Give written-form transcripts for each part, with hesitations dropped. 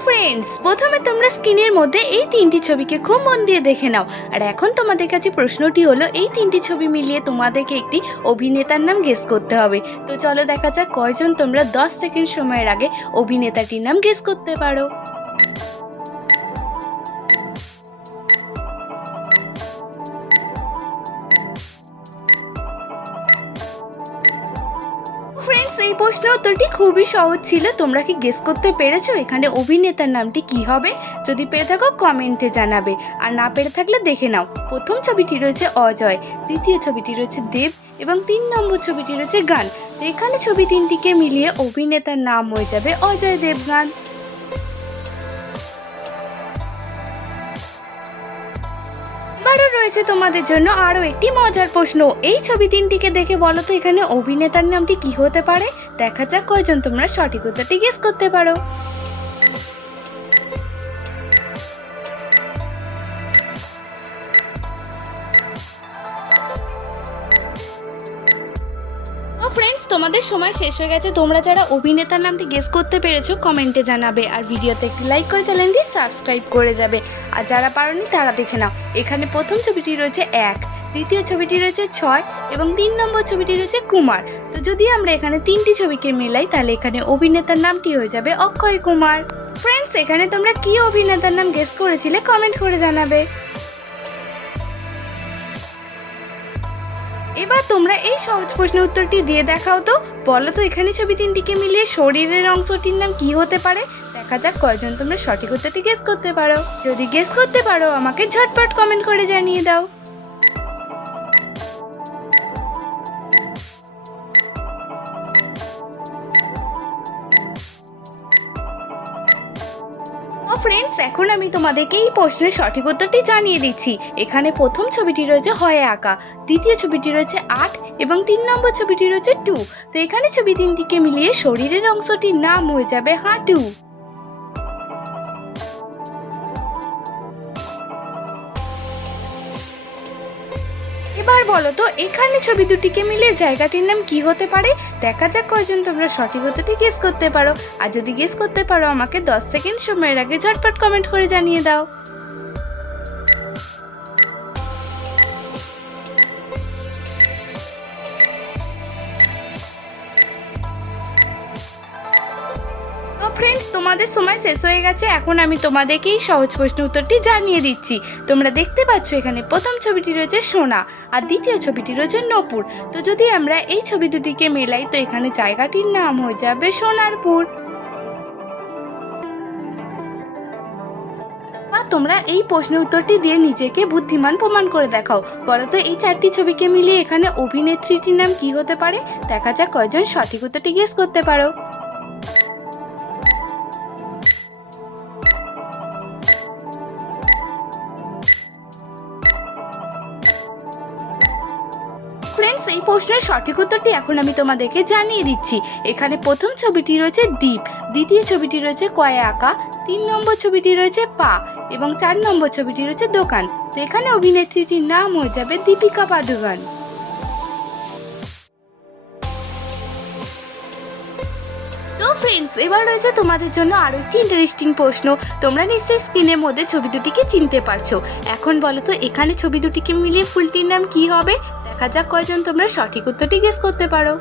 Friends, প্রথমে তোমরা স্ক্রিনের মধ্যে এই তিনটি ছবিকে খুব মন দিয়ে দেখে নাও। আর এখন তোমাদের কাছে প্রশ্নটি হলো, এই তিনটি ছবি মিলিয়ে তোমাদেরকে একটি অভিনেতার নাম গেস করতে হবে। তো চলো দেখা যাক কয়জন তোমরা 10 সেকেন্ড সময়ের আগে অভিনেতাটির নাম গেস করতে পারো। ফ্রেন্ডস, এই প্রশ্নের উত্তরটি খুবই সহজ ছিল। তোমরা কি গেস করতে পেরেছো এখানে অভিনেতার নামটি কি হবে? যদি পেরে থাকো কমেন্টে জানাবে, আর না পেরে থাকলে দেখে নাও। প্রথম ছবিটি রয়েছে অজয়, দ্বিতীয় ছবিটি রয়েছে দেব এবং 3 নম্বর ছবিটি রয়েছে গান। তো এখানে ছবি তিনটিকে মিলিয়ে অভিনেতার নাম হয়ে যাবে অজয় দেবগান। এবারে রয়েছে তোমাদের জন্য আরও একটি মজার প্রশ্ন। এই ছবি তিনটিকে দেখে বলো তো এখানে অভিনেতার নামটি কি হতে পারে। দেখা যাক কয়জন তোমরা সঠিক উত্তরটি গেস করতে পারো। ফ্রেন্ডস, তোমাদের সময় শেষ হয়ে গেছে। তোমরা যারা অভিনেতার নামটি গেস করতে পেরেছো কমেন্টে জানাবে, আর ভিডিওতে একটি লাইক করে চ্যানেলটি সাবস্ক্রাইব করে যাবে। আর যারা পারোনি তারা দেখে নাও। এখানে প্রথম ছবিটি রয়েছে 1, দ্বিতীয় ছবিটি রয়েছে 6 এবং 3 নম্বর ছবিটি রয়েছে কুমার। তো যদি আমরা এখানে তিনটি ছবিকে মেলাই তাহলে এখানে অভিনেতার নামটি হয়ে যাবে অক্ষয় কুমার। ফ্রেন্ডস, এখানে তোমরা কি অভিনেতার নাম গেস করেছিলে কমেন্ট করে জানাবে। এবার তোমরা এই সহজ প্রশ্নের উত্তরটি দিয়ে দেখাও তো। বলো তো এখানে ছবি তিনটিকে মিলিয়ে শরীরের অংশটির নাম কি হতে পারে। দেখা যাক কয়জন তোমরা সঠিক উত্তরটি গেস করতে পারো। যদি গেস করতে পারো আমাকে ঝটপট কমেন্ট করে জানিয়ে দাও। ফ্রেন্ডস, এখন আমি তোমাদেরকে এই প্রশ্নের সঠিক উত্তরটি জানিয়ে দিচ্ছি। এখানে প্রথম ছবিটি রয়েছে হয় আঁকা, দ্বিতীয় ছবিটি রয়েছে 8 এবং 3 নম্বর ছবিটি রয়েছে 2। তো এখানে ছবি তিনটিকে মিলিয়ে শরীরের অংশটির নাম হয়ে যাবে হাঁটু। এবার বলো তো এখানে ছবি দুটিকে মিলিয়ে জায়গাটির নাম কি হতে পারে। দেখা যাক কয়জন তোমরা সঠিক উত্তরটি গেস করতে পারো। আর যদি গেস করতে পারো আমাকে 10 সেকেন্ড সময়ের আগে ঝটপট কমেন্ট করে জানিয়ে দাও। ফ্রেন্ডস, তোমাদের সময় শেষ হয়ে গেছে। এখন আমি তোমাদেরকে এই সহজ প্রশ্নের উত্তরটি জানিয়ে দিচ্ছি। তোমরা দেখতে পাচ্ছ এখানে প্রথম ছবিটি রয়েছে সোনা আর দ্বিতীয় ছবিটি রয়েছে নূপুর। তো যদি আমরা এই ছবি দুটিকে মেলাই তো এখানে জায়গাটির নাম হয়ে যাবে সোনারপুর। বা তোমরা এই প্রশ্নের উত্তরটি দিয়ে নিজেকে বুদ্ধিমান প্রমাণ করে দেখাও। বলো তো এই 4টি ছবিকে মিলিয়ে এখানে অভিনেত্রীটির নাম কি হতে পারে। দেখা যাক কয়জন সঠিক উত্তরটি গেস করতে পারো। ফ্রেন্ডস, এই প্রশ্নের সঠিক উত্তরটি এখন আমি তোমাদেরকে জানিয়ে দিচ্ছি। এখানে প্রথম ছবিটি রয়েছে দ্বীপ, দ্বিতীয় ছবিটি রয়েছে কয়ে আঁকা, 3 নম্বর ছবিটি রয়েছে পা এবং 4 নম্বর ছবিটি রয়েছে দোকান। তো এখানে অভিনেত্রীটির নাম হয়ে যাবে দীপিকা পাডুকোন। তো ফ্রেন্ডস, এবার রয়েছে তোমাদের জন্য আরও একটি ইন্টারেস্টিং প্রশ্ন। তোমরা নিশ্চয়ই স্ক্রিনের মধ্যে ছবি দুটিকে চিনতে পারছো। এখন বলো তো এখানে ছবি দুটিকে মিলিয়ে ফুলটির নাম কি হবে। দেখা যাক কয়জন তোমরা সঠিক উত্তরটি গেস করতে পারো।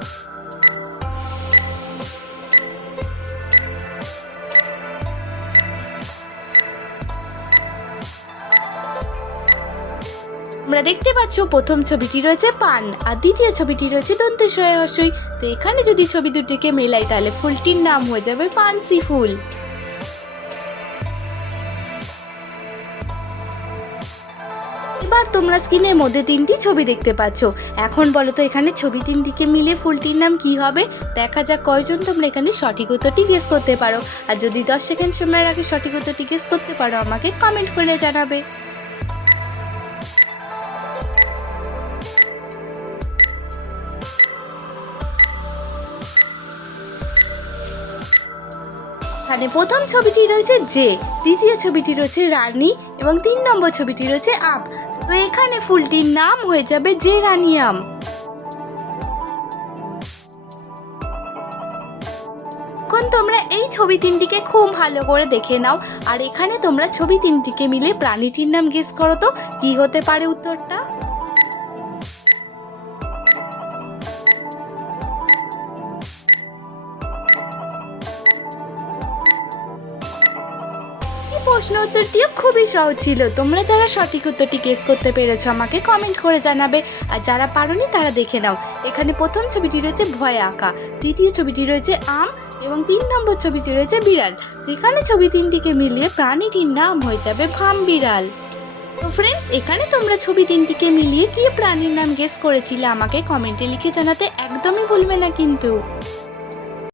তোমরা দেখতে পাচ্ছ প্রথম ছবিটি রয়েছে পান আর দ্বিতীয় ছবিটি রয়েছে দন্তেশ্বয় হস্যই। তো এখানে যদি ছবি দুটিকে মেলাই তাহলে ফুলটির নাম হয়ে যাবে পানসি ফুল। এবার তোমরা স্ক্রিনের মধ্যে 3টি ছবি দেখতে পাচ্ছ। এখন বলো তো এখানে ছবি তিনটিকে মিলিয়ে ফুলটির নাম কি হবে। দেখা যাক কয়জন তোমরা এখানে সঠিক উত্তরটি গেস করতে পারো। আর যদি 10 সেকেন্ড সময়ের আগে সঠিক উত্তরটি গেস করতে পারো আমাকে কমেন্ট করে জানাবে। এখানে প্রথম ছবিটি রয়েছে জে, দ্বিতীয় ছবিটি রয়েছে রানী এবং 3 নম্বর ছবিটি রয়েছে আম। তো এখানে ফুলটির নাম হয়ে যাবে জেরানিয়াম। এখন তোমরা এই ছবি তিনটিকে খুব ভালো করে দেখে নাও, আর এখানে তোমরা ছবি তিনটিকে মিলে প্রাণীটির নাম গেস করো তো কি হতে পারে উত্তরটা। প্রশ্ন উত্তরটিও খুবই সহজ ছিল। তোমরা যারা সঠিক উত্তরটি গেস করতে পেরেছো আমাকে কমেন্ট করে জানাবে, আর যারা পারোনি তারা দেখে নাও। এখানে প্রথম ছবিটি রয়েছে ভয়ে আঁকা, দ্বিতীয় ছবিটি রয়েছে আম এবং 3 নম্বর ছবিটি রয়েছে বিড়াল। এখানে ছবি তিনটিকে মিলিয়ে প্রাণীটির নাম হয়ে যাবে ভামবিড়াল। তো ফ্রেন্ডস, এখানে তোমরা ছবি তিনটিকে মিলিয়ে কি প্রাণীর নাম গেস করেছিলে আমাকে কমেন্টে লিখে জানাতে একদমই ভুলবে না কিন্তু।